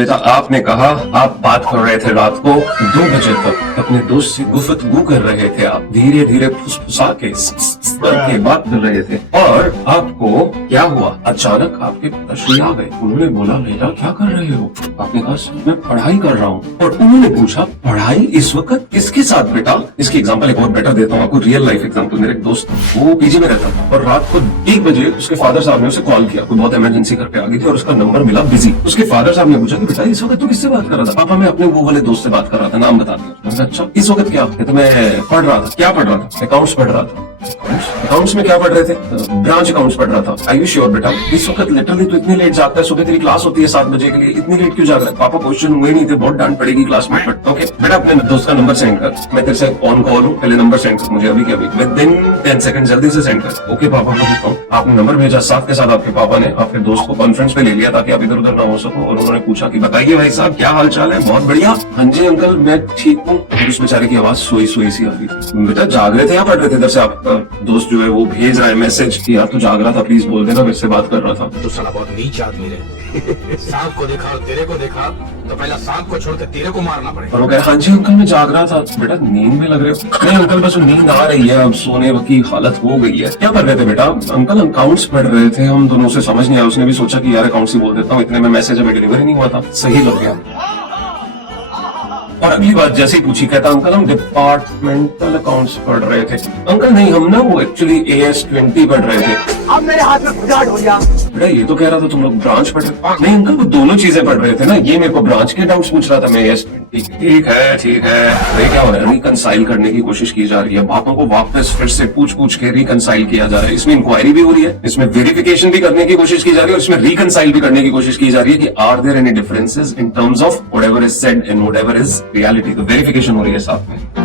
बेटा आपने कहा आप बात कर रहे थे रात को 2 बजे तक अपने दोस्त से गुफ्तगू कर रहे थे, आप धीरे धीरे फुसफुसा के करके बात कर रहे थे और आपको क्या हुआ, अचानक आपके पिताश्री आ गए। उन्होंने बोला बेटा क्या कर रहे हो? आपने कहा सर मैं पढ़ाई कर रहा हूँ। और उन्होंने पूछा पढ़ाई इस वक्त किसके साथ बेटा? इसकी एग्जाम्पल एक और बेटर देता हूँ आपको, रियल लाइफ एग्जाम्पल। मेरे एक दोस्त वो पीजी में रहता था और रात को 1 बजे उसके फादर साहब ने उसे कॉल किया, कोई बहुत इमरजेंसी करके आ गई थी और उसका नंबर मिला बिजी। उसके फादर साहब ने पूछा कि बेटा इस वक्त तू किससे बात कर रहा था? पापा मैं अपने वो वाले दोस्त से बात कर रहा था, नाम बता दिया। अच्छा इस वक्त क्या? तो मैं पढ़ रहा था। क्या पढ़ रहा था? अकाउंट्स पढ़ रहा था। अकाउंट्स में क्या पढ़ रहे थे? ब्रांच अकाउंट्स पढ़ रहा था। आई यू श्योर बेटा? इस वक्त लिटरली तो इतनी लेट जागता है, सुबह तेरी क्लास होती है 7 बजे के लिए, इतनी लेट क्यों जाग रहा है? पापा क्वेश्चन हुए नहीं थे, बहुत डांट पड़ेगी क्लास में। बट ओके बेटा अपने दोस्त का नंबर सेंड कर, मैं तेरे से ऑन कॉल हूँ, पहले नंबर सेंड कर मुझे अभी के अभी, विद इन 10 सेकंड जल्दी से सेंड कर। ओके पापा मैं देता हूँ। आपने नंबर भेजा, साथ के साथ आपके पापा ने आपके दोस्त को कॉन्फ्रेंस पे ले लिया ताकि आप इधर उधर ना हो सको और उन्होंने पूछा कि बताइए भाई साहब क्या हाल चाल है? बहुत बढ़िया, हाँ जी अंकल मैं ठीक हूँ। उस बेचारे की आवाज सोई सोई सी आ रही थी। बेटा जाग रहे थे या पढ़ रहे थे? इधर से आपका दोस्त जो है वो भेज रहा है मैसेज कि यार तो जाग रहा था, प्लीज बोल देना, मेरे से बात कर रहा था। तो साला बहुत नीच आदमी है। सांप को देखा और तेरे को देखा तो पहला सांप को छोड़ के तेरे को मारना पड़ेगा। और वो कहे हाँ जी अंकल मैं जाग रहा था। बेटा नींद में लग रहे हो? नहीं अंकल बस नींद आ रही है, अब सोने की हालत हो गई है। क्या कर रहे थे बेटा? अंकल अकाउंट्स पढ़ रहे थे। हम दोनों से समझ नहीं आया, उसने भी सोचा कि यार अकाउंट्स ही बोल देता हूँ, इतने में मैसेज हमें डिलीवरी नहीं हुआ था, सही लग गया। और अगली बात जैसे ही पूछी, कहता अंकल हम डिपार्टमेंटल अकाउंट्स पढ़ रहे थे। अंकल नहीं हम ना वो एक्चुअली AS20 पढ़ रहे थे। अब मेरे हाथ में खुदाट हो गया। बेटा ये तो कह रहा था तुम लोग ब्रांच पढ़ रहे। नहीं अंकल वो दोनों चीजें पढ़ रहे थे ना, ये मेरे को ब्रांच के डाउट्स पूछ रहा था मैं AS20। ठीक है ठीक है। ये क्या हो रहा है? रिकंसाइल करने की कोशिश की जा रही है, बातों को वापस फिर से पूछ के रिकंसाइल किया जा रहा है। इसमें इंक्वायरी भी हो रही है, इसमें वेरिफिकेशन भी करने की कोशिश की जा रही है और इसमें रिकंसाइल भी करने की कोशिश की जा रही है कि are there any differences in terms of whatever is said and whatever is reality. तो वेरिफिकेशन हो रही है साथ में।